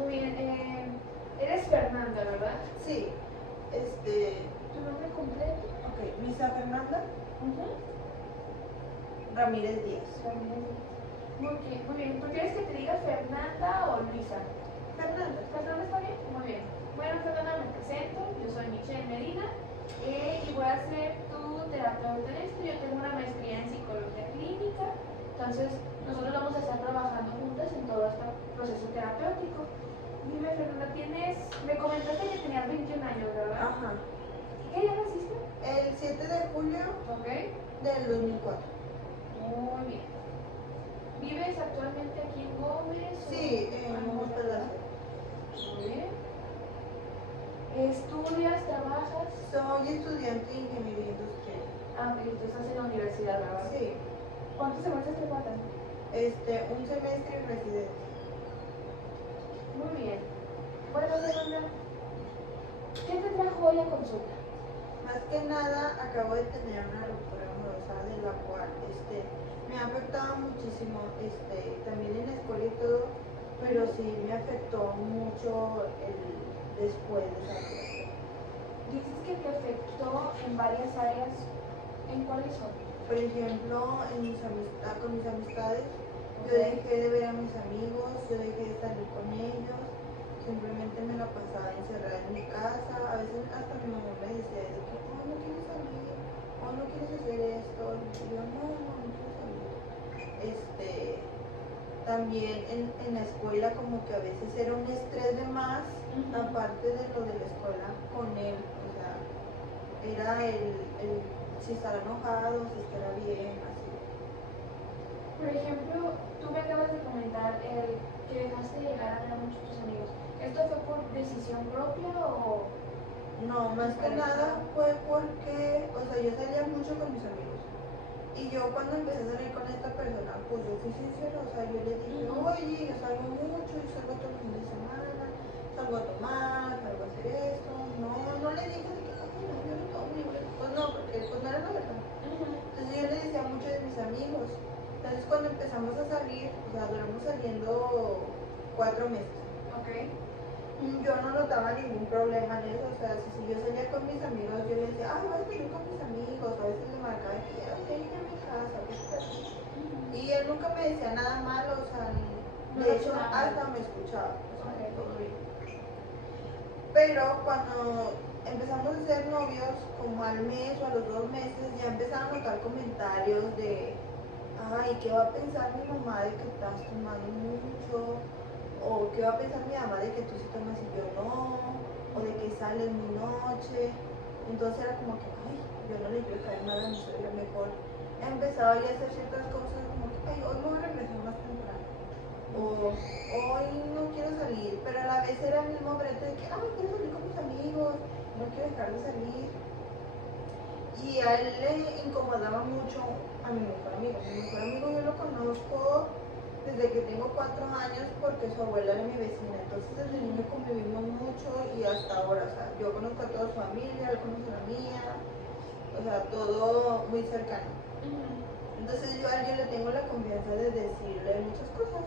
Muy bien, eres Fernanda, ¿verdad? Sí, ¿Tu nombre completo? ok, Luisa Fernanda Ujú. Ramírez Díaz. Muy bien. ¿Prefieres que te diga Fernanda o Luisa? Fernanda. ¿Fernanda está bien? Muy bien. Bueno, Fernanda, me presento. Yo soy Michelle Medina y voy a ser tu terapeuta en esto. Yo tengo una maestría en psicología clínica. Entonces, nosotros vamos a estar trabajando juntas en todo este proceso terapéutico. Dime, Fernanda, me comentaste que tenías 21 años, ¿verdad? Ajá. ¿Qué día naciste? El 7 de julio Ok. del 2004. Muy bien. ¿Vives actualmente aquí en Gómez? Sí, en Gómez, Palacio. Muy bien. ¿Estudias, trabajas? Soy estudiante de ingeniería industrial. Ah, ok, tú estás en la universidad, ¿verdad? Sí, ¿Cuántos semestres te faltan? un semestre en residencia. Muy bien. Bueno, Fernanda, ¿qué te trajo hoy a consulta? Más que nada, acabo de tener una ruptura amorosa de la cual me ha afectado muchísimo, también en la escuela y todo, pero sí me afectó mucho el después de esa relación. Dices que te afectó en varias áreas. ¿En cuáles son? Por ejemplo, con mis amistades, yo Ok. dejé de ver a mis amigos, yo dejé de salir con ellos, simplemente me la pasaba encerrada en mi casa. A veces hasta mi mamá me decía de que, oh, no quieres salir, oh, no quieres hacer esto, y yo no quiero salir. También en la escuela como que a veces era un estrés de más, aparte de lo de la escuela con él, o sea, era el si estar enojado, si estará bien, así. Por ejemplo, tú me acabas de comentar que dejaste de llegar a ver a muchos tus amigos. ¿Esto fue por decisión propia o...? No, más que nada fue porque, o sea, yo salía mucho con mis amigos. Y yo cuando empecé a salir con esta persona, pues yo fui sincera, o sea, yo le dije, oye, yo salgo mucho, yo salgo todos los fines de semana, salgo a tomar, salgo a hacer esto. No le dije de que, "Ay, no, yo no tomo, pues no, porque pues no era la verdad". Entonces yo le decía a muchos de mis amigos. Entonces cuando empezamos a salir, o sea, duramos saliendo 4 meses. Ok. Yo no notaba ningún problema en eso, o sea, si yo salía con mis amigos, yo le decía, ay, voy a salir con mis amigos, a veces le marcaba y decía, ok, ya a mi casa, pues. Y él nunca me decía nada malo, o sea, de hecho hasta me escuchaba, o sea, todo bien. Pero cuando empezamos a ser novios, como al mes o a los 2 meses, ya empezaba a notar comentarios de, ay, ¿qué va a pensar mi mamá de que estás tomando mucho? O ¿qué va a pensar mi mamá de que tú sí tomas y yo no? O de que sales muy noche. Entonces era como que, ay, yo no le quiero caer mal a mi suegra, mejor empezaba ya a hacer ciertas cosas como que, ay, hoy me voy a regresar más temprano. O hoy no quiero salir, pero a la vez era el mismo brete de que, ay, quiero salir con mis amigos, no quiero dejar de salir. Y a él le incomodaba mucho a mi mejor amigo. Mi mejor amigo yo lo conozco desde que tengo 4 años porque su abuela era mi vecina. Entonces desde niño convivimos mucho y hasta ahora, o sea, yo conozco a toda su familia, él conoce a la mía, o sea, todo muy cercano. Entonces yo a él le tengo la confianza de decirle muchas cosas.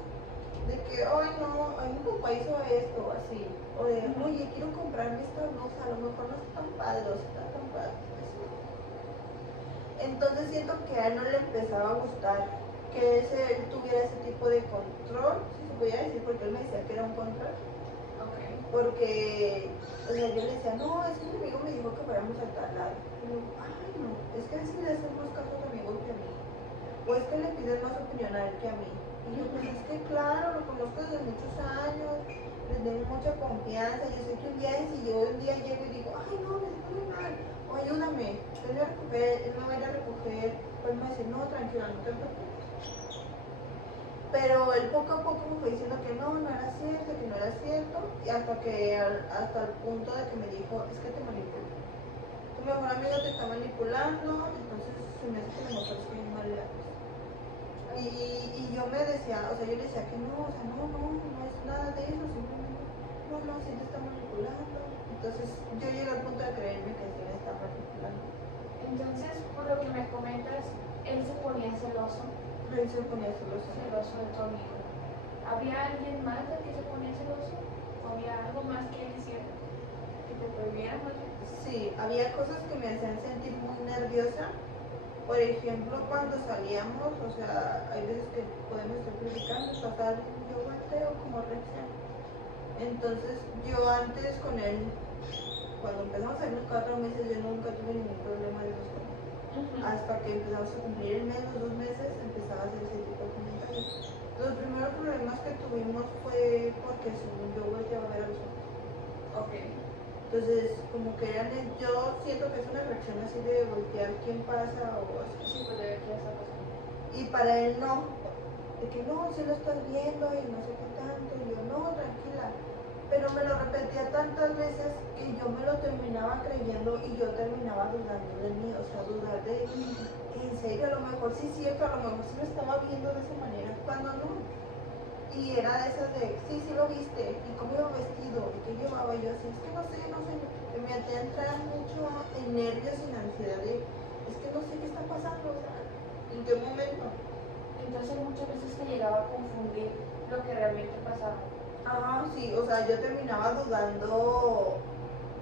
De que, ay no, ay mi papá hizo esto, así. O de, oye, quiero comprarme esta blusa, a lo mejor no está tan padre, o está tan padre. Entonces siento que a él no le empezaba a gustar que él tuviera ese tipo de control, si se podía decir, porque él me decía que era un control. Okay. Porque, o sea, yo le decía, no, es que mi amigo me dijo que fuéramos a tal lado. Y yo, ay, no, es que a veces le hacen más caso a tu amigo que a mí. O es que le pides más opinión a él que a mí. Y yo, pues es que claro, lo conozco desde muchos años, les tengo mucha confianza. Yo sé que un día, si yo un día llego y digo, ay, no, me siento muy mal, o ayúdame, él me va a ir a recoger, pues me va a decir, no, tranquila, no te preocupes. Pero él poco a poco me fue diciendo que no era cierto, que no era cierto, y hasta el punto de que me dijo, es que te manipulo. Tu mejor amigo te está manipulando, entonces se me hace que a lo mejor estoy mal. Y yo me decía, o sea, yo le decía que no, o sea, no es nada de eso, simplemente, no, sí te está manipulando. Entonces yo llegué al punto de creerme que sí me está manipulando. Entonces, por lo que me comentas, él se ponía celoso. Él se ponía celoso. Celoso de tu amigo. ¿Había alguien más del que se ponía celoso? ¿O había algo más que él hiciera que te prohibiera más bien? Sí, había cosas que me hacían sentir muy nerviosa. Por ejemplo, cuando salíamos, o sea, hay veces que podemos estar platicando, pasar, yo volteo como reacción. Entonces, yo antes con él, cuando empezamos a ir los 4 meses, yo nunca tuve ningún problema de los con él. Hasta que empezamos a cumplir el mes, los 2 meses, empezaba a hacer ese tipo de comentarios. Los primeros problemas que tuvimos fue porque según yo volteaba a ver a los hombres. Ok. Entonces, como que yo siento que es una reacción así de voltear quién pasa o así. Sí, pues debe que ya está pasando. Y para él no, de que no, si lo estás viendo y no sé qué tanto, y yo no, tranquila. Pero me lo repetía tantas veces que yo me lo terminaba creyendo y yo terminaba dudando de mí, o sea, dudar de, en serio, a lo mejor sí es cierto, a lo mejor sí lo estaba viendo de esa manera, cuando no. Y era de esas de, sí, sí lo viste, y cómo iba vestido, y qué llevaba yo así, es que no sé, me hacía entrar mucho en nervios y en ansiedad de, es que no sé qué está pasando, o sea, en qué momento. Entonces muchas veces te llegaba a confundir lo que realmente pasaba. Ah, sí, o sea, yo terminaba dudando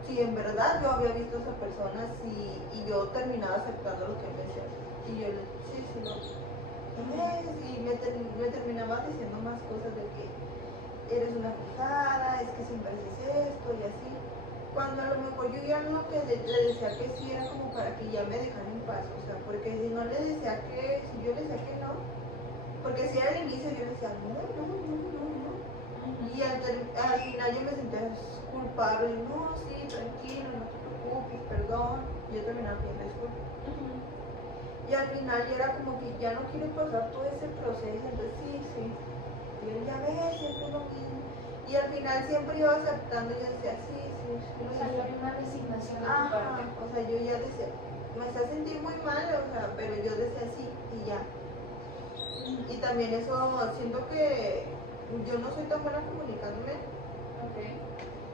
si en verdad yo había visto a esa persona, y yo terminaba aceptando lo que me decía. Y yo le sí, sí, lo y me terminaba diciendo más cosas de que eres una cruzada, es que siempre haces esto y así. Cuando a lo mejor yo ya lo que le decía que sí era como para que ya me dejara en paz, o sea, porque si no le decía que, si yo le decía que no, porque si era al inicio yo le decía no, no, no, no, no. Y al final yo me sentía culpable, no, sí, tranquilo, no te preocupes, perdón. Y yo terminaba pidiendo disculpas. Y al final ya era como que ya no quiero pasar todo ese proceso, entonces sí, sí. Y él ya ve, siempre lo mismo. Y al final siempre iba aceptando y yo decía, sí, sí, sí. O sea, había una resignación de tu parte. O sea, yo ya decía, me hacía sentir muy mal, o sea, pero yo decía sí y ya. Y también eso, siento que yo no soy tan buena comunicándome. Ok.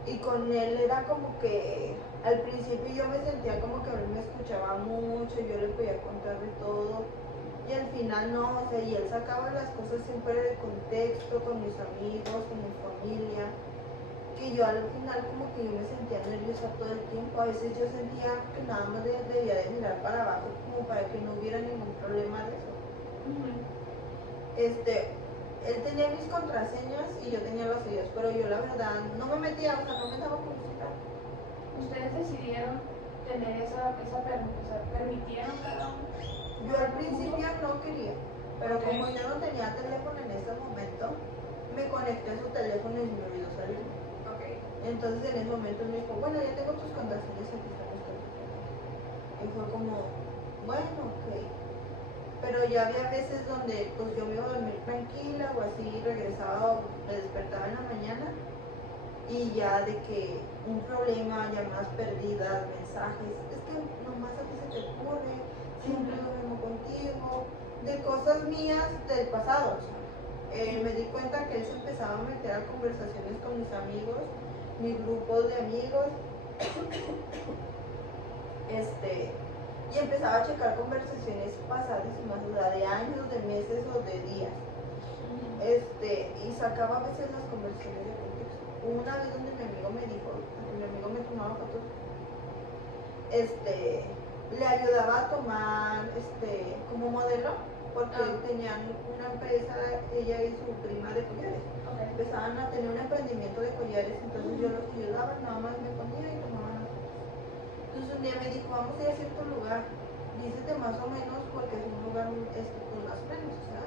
Y con él era como que al principio yo me sentía como que él me escuchaba mucho, yo le podía contar de todo. Y al final no, o sea, y él sacaba las cosas siempre de contexto, con mis amigos, con mi familia, que yo al final como que yo me sentía nerviosa todo el tiempo. A veces yo sentía que nada más debía de mirar para abajo como para que no hubiera ningún problema de eso. Él tenía mis contraseñas y yo tenía las suyas, pero yo la verdad no me metía, o sea, no me daba publicidad. ¿Ustedes decidieron tener permitieron cada uno? Yo al principio no quería, pero como yo no tenía teléfono en ese momento, me conecté a su teléfono y me olvidó salir. Ok. Entonces en ese momento me dijo, bueno, ya tengo tus contraseñas, aquí están los contraseñas. Y fue como, bueno, ok. Pero ya había veces donde pues yo me iba a dormir tranquila o así, regresaba o me despertaba en la mañana y ya de que un problema, llamadas perdidas, mensajes, es que nomás a ti se te ocurre, siempre lo mismo contigo, de cosas mías del pasado. O sea, me di cuenta que él se empezaba a meter a conversaciones con mis amigos, mis grupos de amigos, y empezaba a checar conversaciones pasadísimas, o sea, de años, de meses o de días. Y sacaba a veces las conversaciones de contexto. Hubo una vez donde mi amigo me dijo, porque mi amigo me tomaba fotos, le ayudaba a tomar como modelo, porque tenían una empresa, ella y su prima de collares. Okay. Empezaban a tener un emprendimiento de collares, entonces yo los ayudaba, nada más me ponía y tomaban las fotos. Entonces un día me dijo, vamos a ir a cierto lugar, dícete más o menos, porque es un lugar pues más o menos, o sea,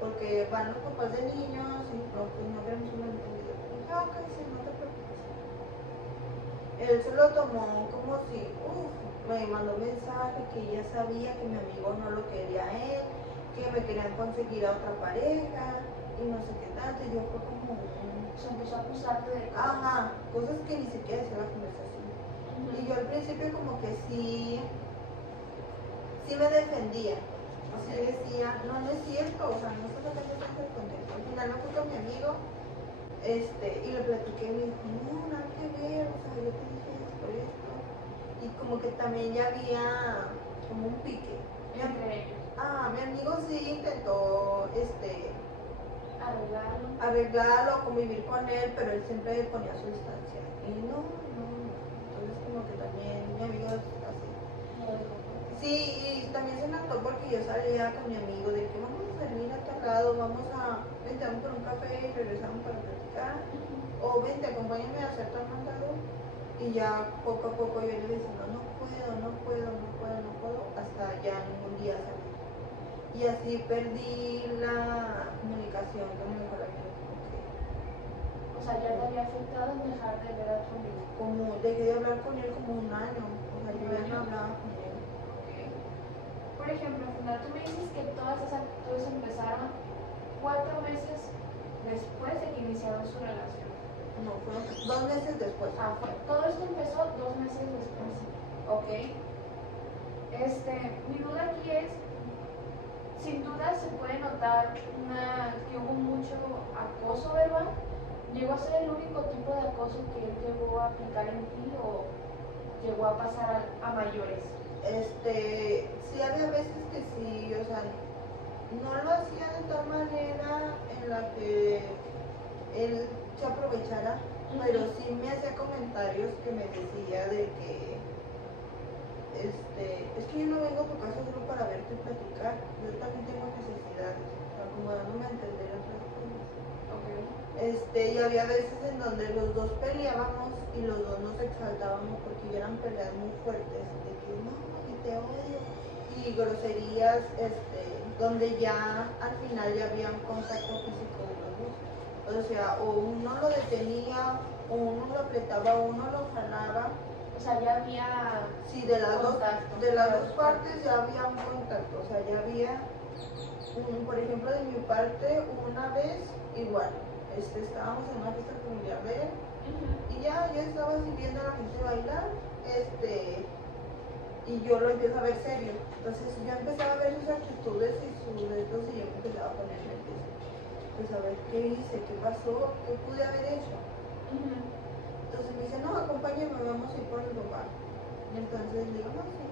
porque van los papás de niños y no, pues no queremos un malentendido. Y dije, ok, sí, no te preocupes. Él se lo tomó como si, me mandó mensaje que ella sabía que mi amigo no lo quería a él, que me querían conseguir a otra pareja y no sé qué tanto. Y yo fue como, se empezó a acusarte de cosas. Ajá, cosas que ni siquiera decía la conversación. Y yo al principio como que sí me defendía. O sea, decía, no, no es cierto, o sea, no estás hablando tanto de contexto. Al final me fui con mi amigo, y le platiqué y me dijo, no, nada que ver, o sea, yo te dije esto. Y como que también ya había como un pique. Entre ellos. Mi amigo sí intentó, Arreglarlo. arreglarlo, convivir con él, pero él siempre ponía su distancia. Y no. Entonces como que también mi amigo es así. Sí, y también se notó porque yo salía con mi amigo de que vamos a salir a tal lado, vente, vamos por un café y regresamos para platicar. O vente, acompáñame a hacer tal mandado. Y ya poco a poco yo le decía, no puedo, hasta ya ningún día salí. Y así perdí la comunicación con mi mejor amigo. O sea, ya te había afectado en dejar de ver a tu amigo. Como dejé de hablar con él como un año, o sea, yo ya no hablaba con él. Okay. Por ejemplo, Funda, tú me dices que todas esas actitudes empezaron 4 meses después de que iniciaron su relación. No, fue 2 meses después. Todo esto empezó 2 meses después. Ok. Mi duda aquí es, sin duda se puede notar que hubo mucho acoso verbal. ¿Llegó a ser el único tipo de acoso que él llegó a aplicar en ti o llegó a pasar a mayores? Sí había veces que sí, o sea, no lo hacía de tal manera en la que él se aprovechara, pero sí me hacía comentarios que me decía de que es que yo no vengo a tu casa solo para verte y platicar, yo también tengo necesidades, como dándome a entender otras cosas. Okay. Y había veces en donde los dos peleábamos y los dos nos exaltábamos porque ya eran peleas muy fuertes, de que no, y te odio, y groserías, donde ya al final ya había un contacto físico de los dos. O sea, o uno lo detenía, o uno lo apretaba, o uno lo jalaba. O sea, ya había sí, de las dos partes ya había un contacto, o sea, ya había, por ejemplo, de mi parte, una vez igual, estábamos en una fiesta familiar de él, y ya yo estaba así viendo a la gente bailar, y yo lo empiezo a ver serio, entonces yo empezaba a ver sus actitudes y sus retos, y yo me empezaba a poner nerviosa, pues a ver qué hice, qué pasó, qué pude haber hecho. Entonces me dice, no, acompáñame, vamos a ir por el papá. Y entonces le digo, no, sí.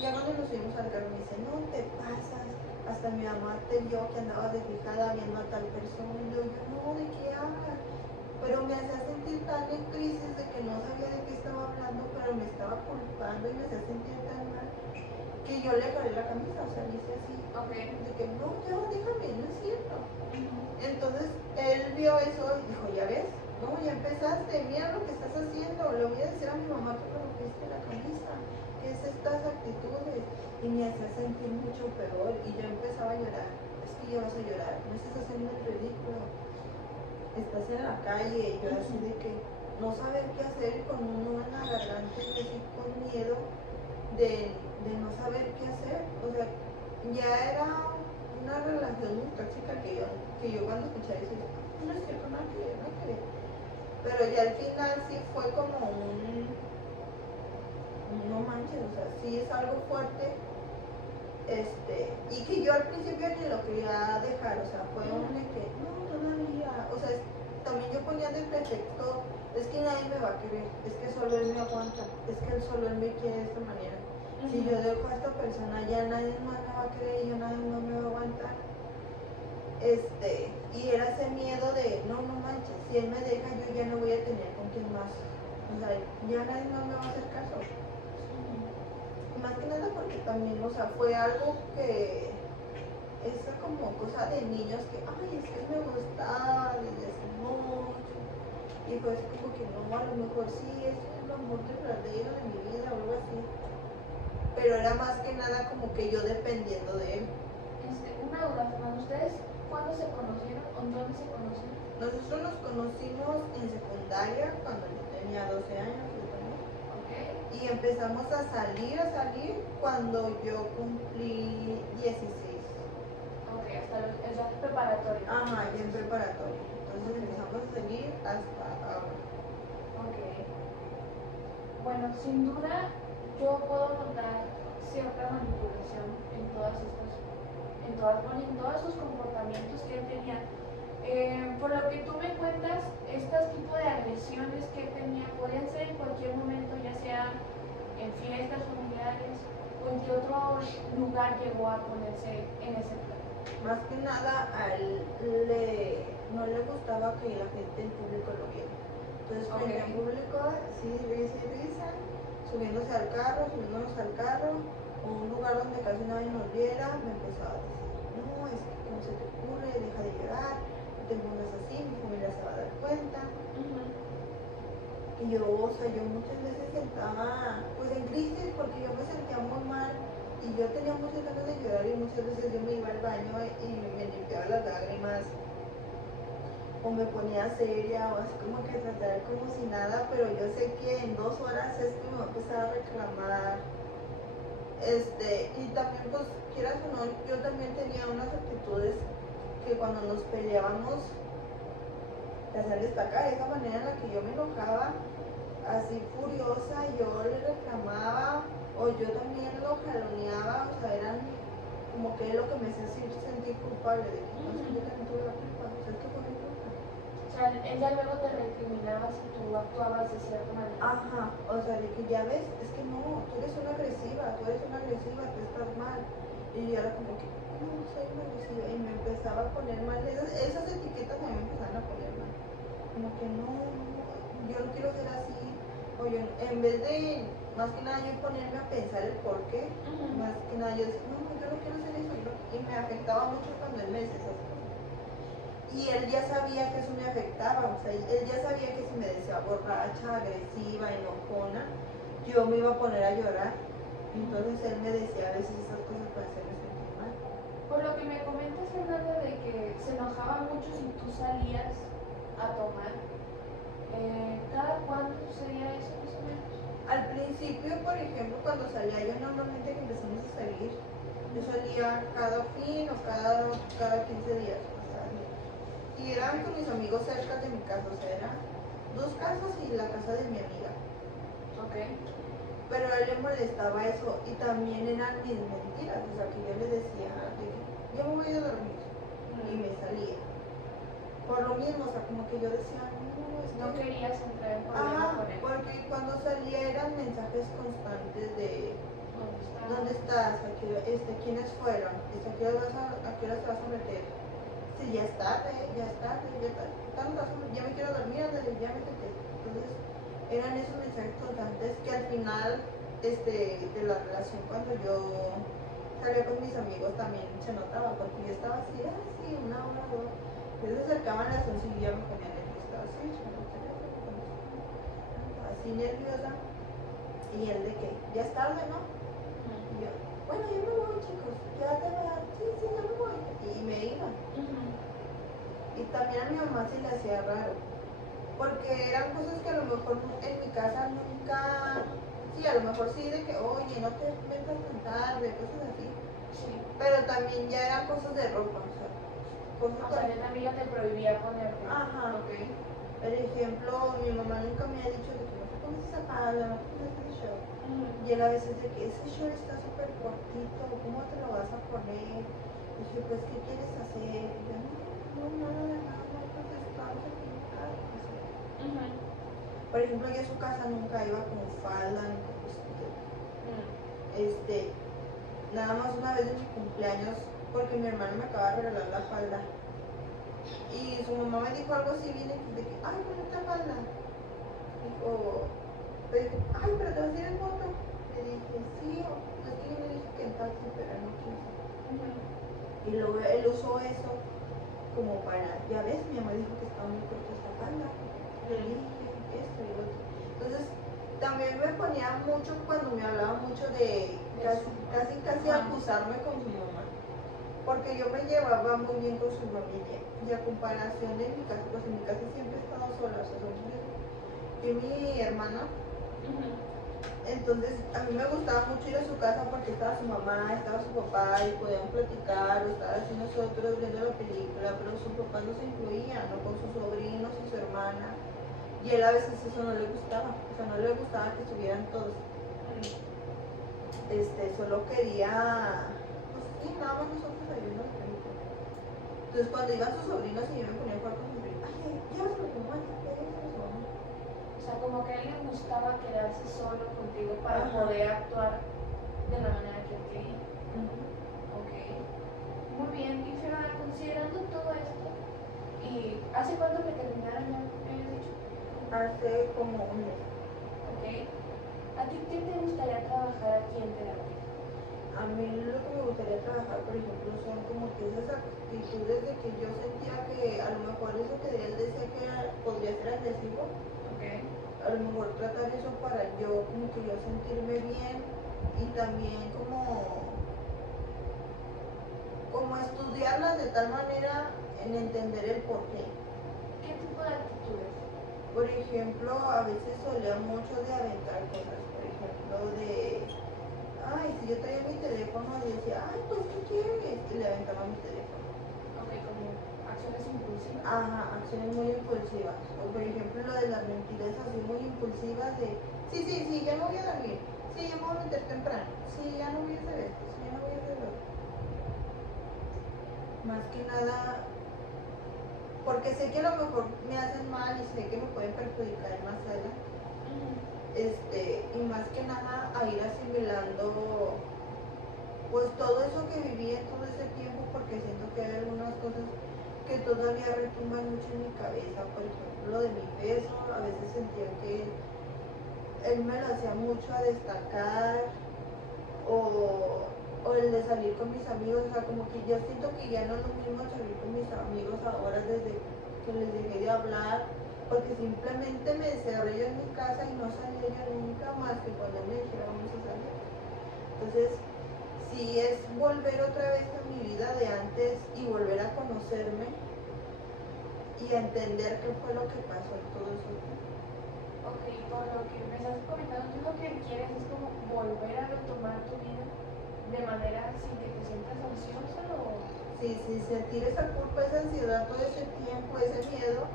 Ya cuando nos subimos al carro me dice, no te pasas, hasta mi mamá te vio que andabas de fijada viendo a tal persona. Y yo, no, ¿de qué hablas? Pero me hacía sentir tan en crisis de que no sabía de qué estaba hablando, pero me estaba culpando y me hacía sentir tan mal que yo le agarré la camisa, o sea, le hice así. De que no, ya déjame, no es cierto. Entonces él vio eso y dijo, ya ves, no, ya empezaste, mira lo que estás haciendo, le voy a decir a mi mamá que me rompiste la camisa, que es estas actitudes, y me hacía sentir mucho peor, y yo empezaba a llorar, es que ya vas a llorar, no estás haciendo el ridículo, estás en la calle, y yo así de que no saber qué hacer, con un nudo en la garganta, y así con miedo de no saber qué hacer, o sea, ya era una relación muy tóxica que yo cuando escuché eso, no es cierto, nada que ver. Pero ya al final sí fue como no manches, o sea, sí es algo fuerte, y que yo al principio ni lo quería dejar, o sea, fue un de que, no, todavía, o sea, también yo ponía de pretexto, es que nadie me va a querer, es que solo él me aguanta, es que solo él me quiere de esta manera. Si yo dejo a esta persona, ya nadie más me va a querer, ya nadie más me va a aguantar. Y era ese miedo de, no manches, si él me deja, yo ya no voy a tener con quién más. O sea, ya nadie más me va a hacer caso. Más que nada porque también, o sea, fue algo que es como cosa de niños que, ay, es que me gustaba desde hace mucho. Y pues como que no, a lo mejor sí es el amor verdadero de mi vida o algo así. Pero era más que nada como que yo dependiendo de él. Una duda, Fernando, ¿ustedes cuándo se conocieron o dónde se conocieron? Nosotros nos conocimos en secundaria cuando yo tenía 12 años. Y empezamos a salir cuando yo cumplí 16. Ok, hasta el preparatorio. Ajá, ya en preparatoria. Entonces empezamos a salir hasta ahora. Ok. Bueno, sin duda yo puedo notar cierta manipulación en todos sus comportamientos que él tenía. Por lo que tú me cuentas, estos tipos de agresiones que él tenía podían ser en cualquier momento, ya sea en fiestas familiares o en qué otro lugar llegó a ponerse en ese plan. Más que nada a él no le gustaba que la gente en público lo viera. Entonces, frente en público, sí, risa y risa, subiéndose al carro, subiéndonos al carro, o un lugar donde casi nadie nos viera, me empezaba a decir, no, es que cómo se te ocurre, deja de llorar, no te pongas así, mi familia se va a dar cuenta. Y yo, o sea, yo muchas veces estaba pues en crisis porque yo me sentía muy mal y yo tenía muchas ganas de llorar y muchas veces yo me iba al baño y me limpiaba las lágrimas o me ponía seria o así como que tratar como si nada, pero yo sé que en 2 horas esto me va a empezar a reclamar. Y también pues quieras o no, yo también tenía unas actitudes que cuando nos peleábamos te hacían destacar, esa manera en la que yo me enojaba así furiosa, yo le reclamaba o yo también lo jaloneaba, o sea, eran como que lo que me hacía sentir culpable de que no, yo también tuve la culpa, o sea, es que fue mi culpa. O sea, ella luego te recriminaba si tú actuabas de cierta manera. Ajá, o sea, de que ya ves, es que no, tú eres una agresiva, tú estás mal. Y yo era como que, no, soy una agresiva, y me empezaba a poner mal, esas etiquetas a mí me empezaban a poner mal. Como que no, yo no quiero ser así, o yo, en vez de, más que nada yo ponerme a pensar el por qué, más que nada yo decía, no, yo no quiero ser eso, y me afectaba mucho cuando él me decía esas cosas. Y él ya sabía que eso me afectaba, o sea, él ya sabía que si me decía borracha, agresiva, enojona, yo me iba a poner a llorar. Entonces él me decía a veces esas cosas para hacerme sentir mal. Por lo que me comentas, Fernanda, de que se enojaba mucho si tú salías a tomar, ¿cada cuándo sucedía eso más o menos? Al principio, por ejemplo, cuando salía yo normalmente que empezamos a salir, yo salía cada fin o cada 15 días. O sea, y eran con mis amigos cerca de mi casa, o sea, eran 2 casas y la casa de mi amiga. Ok. Pero a él le molestaba eso y también eran mis mentiras, o sea, que yo le decía, yo me voy a dormir y me salía. Por lo mismo, o sea, como que yo decía, no, es que... No querías entrar en problema con él. Porque cuando salía eran mensajes constantes de ¿dónde estás? ¿Quiénes fueron? ¿A qué hora te vas a meter? Sí, ya es tarde, ya me quiero dormir, ándale, ya métete. Entonces, eran esos mensajes constantes que al final de la relación cuando yo salía con mis amigos también se notaba, porque yo estaba así, una hora, dos. Ellos se acercaban a las 11 y ya me ponía nerviosa, así nerviosa. Y él de que, ya es tarde, ¿no? Y yo, bueno, yo me voy, chicos, ya te va, sí, yo me voy. Y me iba. Y también a mi mamá se le hacía raro, porque eran cosas que a lo mejor en mi casa nunca, sí, a lo mejor sí, de que, oye, no te metas tan tarde, cosas así. Sí. Pero también ya eran cosas de ropa, o sea, O sea, que tu amiga te prohibía ponerte. Ajá. Ok. Por ejemplo, mi mamá nunca me ha dicho de que no te pones esa falda, no te pones ese short. Y él a veces de que ese short está súper cortito, ¿cómo te lo vas a poner? Y dije, pues, ¿qué quieres hacer? Y yo, no, nada, pues estamos aquí en casa. Por ejemplo, yo a su casa nunca iba con falda ni con vestido. Nada más una vez de mi cumpleaños, porque mi hermano me acaba de regalar la falda. Y su mamá me dijo algo así bien de que, ay, con esta falda. Dijo, ay, pero te vas a ir en moto. Le dije, sí, es que yo le dije que en taxi, pero no quiso. Y luego él usó eso como para, ya ves, mi mamá dijo que estaba muy corta esta falda. Le dije esto y lo otro. Entonces, también me ponía mucho cuando me hablaba mucho de casi acusarme con su mamá. Porque yo me llevaba muy bien con su familia. Y a comparación de mi casa, pues en mi casa siempre he estado sola, o sea, somos yo y mi hermana. Entonces a mí me gustaba mucho ir a su casa porque estaba su mamá, estaba su papá y podían platicar, o estar así nosotros viendo la película, pero su papá no se incluía, ¿no? Con sus sobrinos y su hermana. Y él a veces eso no le gustaba, o sea, no le gustaba que estuvieran todos. Solo quería, pues sí, nada más nosotros ahí viendo la película. Entonces cuando iban sus sobrinos y yo me ponía a jugar con sus sobrinos, ay, llévaselo a tu mamá, llévaselo a su mamá. O sea, como que a él le gustaba quedarse solo contigo para poder actuar de la manera que él quería. Ok. Muy bien. Y Fernanda, considerando todo esto y tomarse como un mes. ¿Ok? ¿A ti qué te gustaría trabajar aquí en terapia? A mí lo que me gustaría trabajar, por ejemplo, son como que esas actitudes de que yo sentía que a lo mejor eso que él decía que podría ser agresivo, ¿Ok? a lo mejor tratar eso para yo como que yo sentirme bien y también como estudiarlas de tal manera en entender el porqué. ¿Qué tipo de actitudes? Por ejemplo, a veces solía mucho de aventar cosas, por ejemplo, de, ay, si yo traía mi teléfono y decía, ay, pues, ¿qué quieres? Y le aventaba mi teléfono. Ok, como acciones impulsivas. Ajá, acciones muy impulsivas. O por ejemplo, lo de las mentiras así muy impulsivas de, sí, ya me voy a dormir. Sí, ya me voy a meter temprano. Sí, ya no voy a hacer esto. Sí, ya no voy a hacer lo otro. Más que nada, porque sé que a lo mejor me hacen mal y sé que me pueden perjudicar más adelante. Y más que nada a ir asimilando pues todo eso que viví en todo ese tiempo, porque siento que hay algunas cosas que todavía retumban mucho en mi cabeza. Por ejemplo, lo de mi peso, a veces sentía que él me lo hacía mucho a destacar, o el de salir con mis amigos, o sea, como que yo siento que ya no es lo mismo salir con mis amigos ahora desde que les dejé de hablar, porque simplemente me encerré yo en mi casa y no salía yo nunca más que cuando me dijera vamos a salir. Entonces, si es volver otra vez a mi vida de antes y volver a conocerme y a entender qué fue lo que pasó en todo eso. Ok, por lo que me estás comentando, tú lo que quieres es como volver a retomar tu vida de manera sin que te sientas ansiosa o... Sí, sentir esa culpa, esa ansiedad, todo ese tiempo, ese miedo,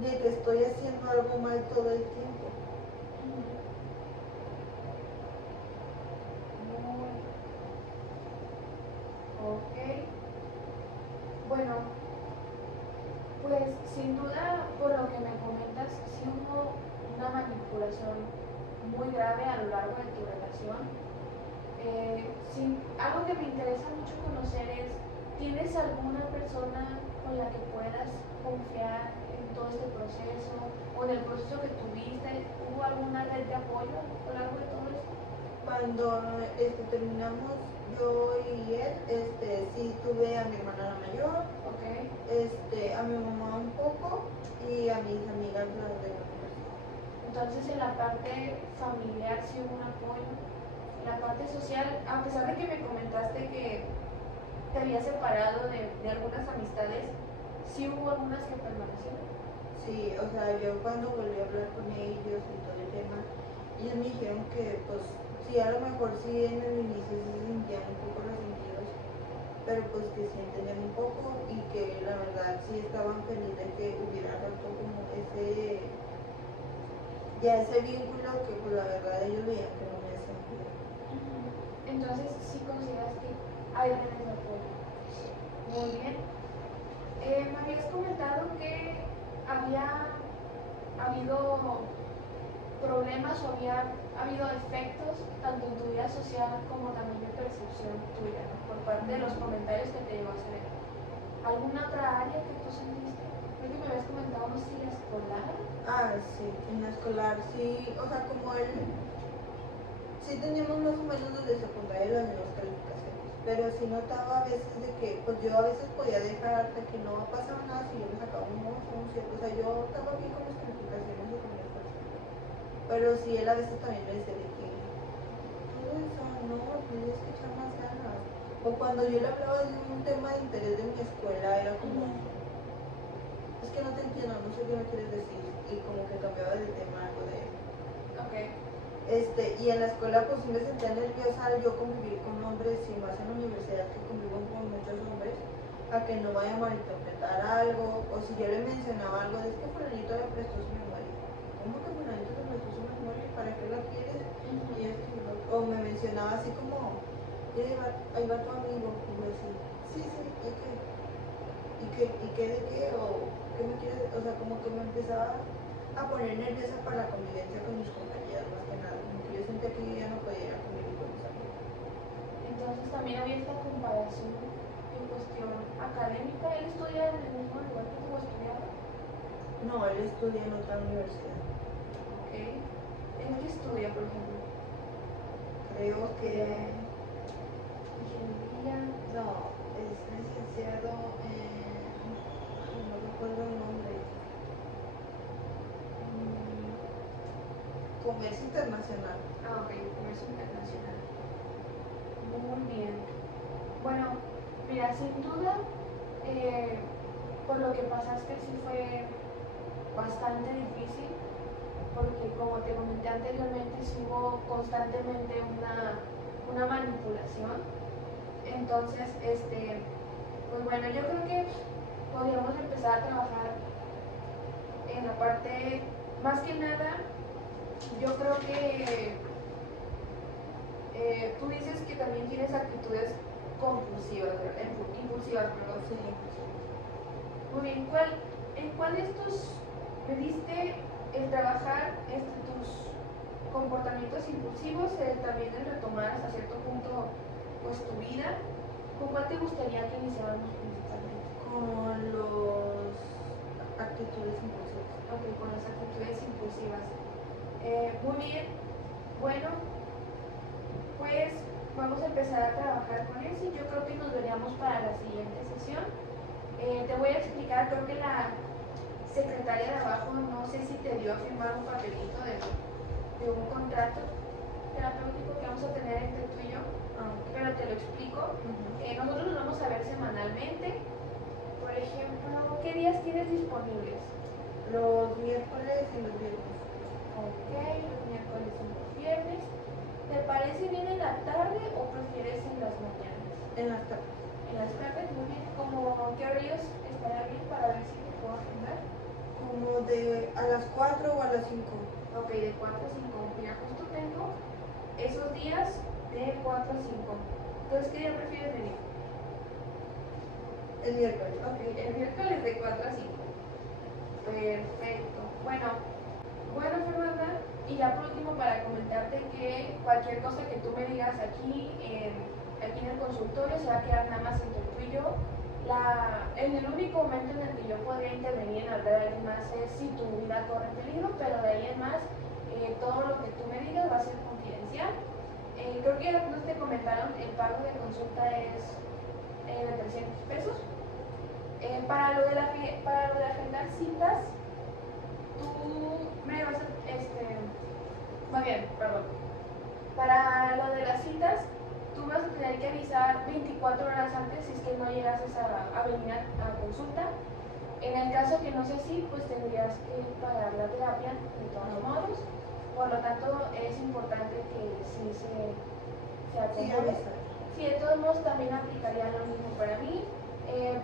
de que estoy haciendo algo mal todo el tiempo. Ok. Bueno, pues sin duda, por lo que me comentas, sí hubo una manipulación muy grave a lo largo de tu relación. Algo que me interesa mucho conocer es, ¿tienes alguna persona con la que puedas confiar en todo este proceso o en el proceso que tuviste? ¿Hubo alguna red de apoyo a lo largo de todo esto? Cuando terminamos yo y él, sí tuve a mi hermana la mayor, Ok. a mi mamá un poco y a mis amigas las de la universidad. Entonces en la parte familiar sí hubo un apoyo. En la parte social, a pesar de que me comentaste que te habías separado de algunas amistades, sí hubo algunas que permanecieron. Sí, o sea, yo cuando volví a hablar con ellos y todo el tema, ellos me dijeron que pues sí, a lo mejor sí en el inicio sí se sentían un poco resentidos, pero pues que sí entendían un poco y que la verdad sí estaban felices de que hubiera roto como ese vínculo que pues la verdad ellos veían que no me hacían bien. Entonces sí consideras que hay redes de apoyo. Muy bien. Me habías comentado que había habido problemas o había habido efectos tanto en tu vida social como también de percepción tuya, ¿no? Por parte de los comentarios que te llegó a hacer. ¿Alguna otra área que tú sentiste? Creo que me habías comentado, no sé si la escolar. Ah, sí, en la escolar sí, o sea, como él, sí teníamos más o menos desde secundaria las mismas calificaciones, pero sí notaba a veces de que, pues yo a veces podía dejar de que no pasaba nada si yo me sacaba un 8, un 7, o sea, yo estaba bien con mis calificaciones de primer tercero, pero sí él a veces también me decía de que, todo eso, no, tienes que echar más ganas, o cuando yo le hablaba de un tema de interés de mi escuela, era como, es que no te entiendo, no sé qué me quieres decir, y como que cambiaba de tema algo de él. Ok. Y en la escuela pues sí me sentía nerviosa al yo convivir con hombres y más en la universidad que convivo con muchos hombres, a que no vaya a malinterpretar algo, o si yo le mencionaba algo de es que fulanito me prestó su memoria. ¿Cómo que fulanito te prestó su memoria? ¿Para qué la quieres? Y esto y lo otro. O me mencionaba así como, ahí va tu amigo, y yo así, sí, ¿y qué de qué? O ¿qué me quieres? O sea, como que me empezaba a poner nerviosa para la convivencia con mis compañeras, más que nada, como que yo sentía que yo ya no podía ir a convivir con mis amigos. Entonces también había esta comparación en cuestión académica. ¿Él estudia en el mismo lugar que tú estudiabas? No, él estudia en otra universidad. Ok. ¿En qué estudia, por ejemplo? Creo que... Ingeniería. No, es licenciado en... ay, no recuerdo el nombre. Comercio internacional. Ah, ok, comercio internacional. Muy bien. Bueno, mira, sin duda, por lo que pasaste sí fue bastante difícil, porque como te comenté anteriormente, sí hubo constantemente una manipulación. Entonces, pues bueno, yo creo que podríamos empezar a trabajar en la parte, más que nada, yo creo que tú dices que también tienes actitudes compulsivas, ¿verdad? Impulsivas, perdón. Sí. Muy bien, ¿en cuál de estos me diste el trabajar tus comportamientos impulsivos, también el retomar hasta cierto punto pues tu vida? ¿Con cuál te gustaría que iniciáramos principalmente? Con los actitudes impulsivas. Ok, con las actitudes impulsivas. Muy bien, bueno, pues vamos a empezar a trabajar con eso y yo creo que nos veríamos para la siguiente sesión. Te voy a explicar, creo que la secretaria de abajo no sé si te dio a firmar un papelito de un contrato terapéutico que vamos a tener entre tú y yo, pero te lo explico. Nosotros nos vamos a ver semanalmente. Por ejemplo, ¿qué días tienes disponibles? Los miércoles y los viernes. Ok, los miércoles y los viernes. ¿Te parece bien en la tarde o prefieres en las mañanas? En las tardes. En las tardes, muy bien. ¿Cómo qué horarios estaría bien para ver si te puedo agendar? Como de a las 4 o a las 5. Ok, de 4 a 5. Mira, justo tengo esos días de 4 a 5. Entonces, ¿qué día prefieres venir? El miércoles. Ok, el miércoles de 4 a 5. Perfecto. Bueno, Fernanda, y ya por último para comentarte que cualquier cosa que tú me digas aquí en el consultorio se va a quedar nada más entre tú y yo. En el único momento en el que yo podría intervenir en hablar de alguien más es si tu vida corre peligro, pero de ahí en más, todo lo que tú me digas va a ser confidencial. Creo que ya nos te comentaron, el pago de consulta es de 300 pesos. Para lo de agendar citas, tú me vas a, muy bien, perdón. Para lo de las citas, tú vas a tener que avisar 24 horas antes si es que no llegases a venir a consulta. En el caso que no sea así, pues tendrías que pagar la terapia de todos modos. Por lo tanto, es importante que sí se acomode. Sí, de todos modos también aplicaría lo mismo para mí.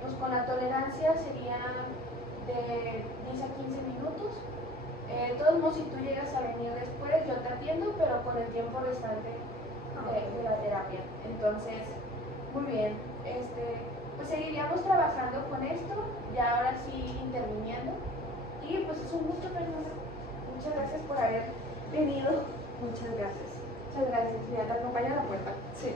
Pues con la tolerancia sería de 10 a 15 minutos. De todos modos, si tú llegas a venir después, yo te atiendo, pero con el tiempo restante de la terapia. Entonces, muy bien. Pues seguiríamos trabajando con esto, ya ahora sí interviniendo. Y pues es un gusto, Fernanda. Muchas gracias por haber venido. Muchas gracias. Muchas gracias. Mira, te acompaño a la puerta. Sí.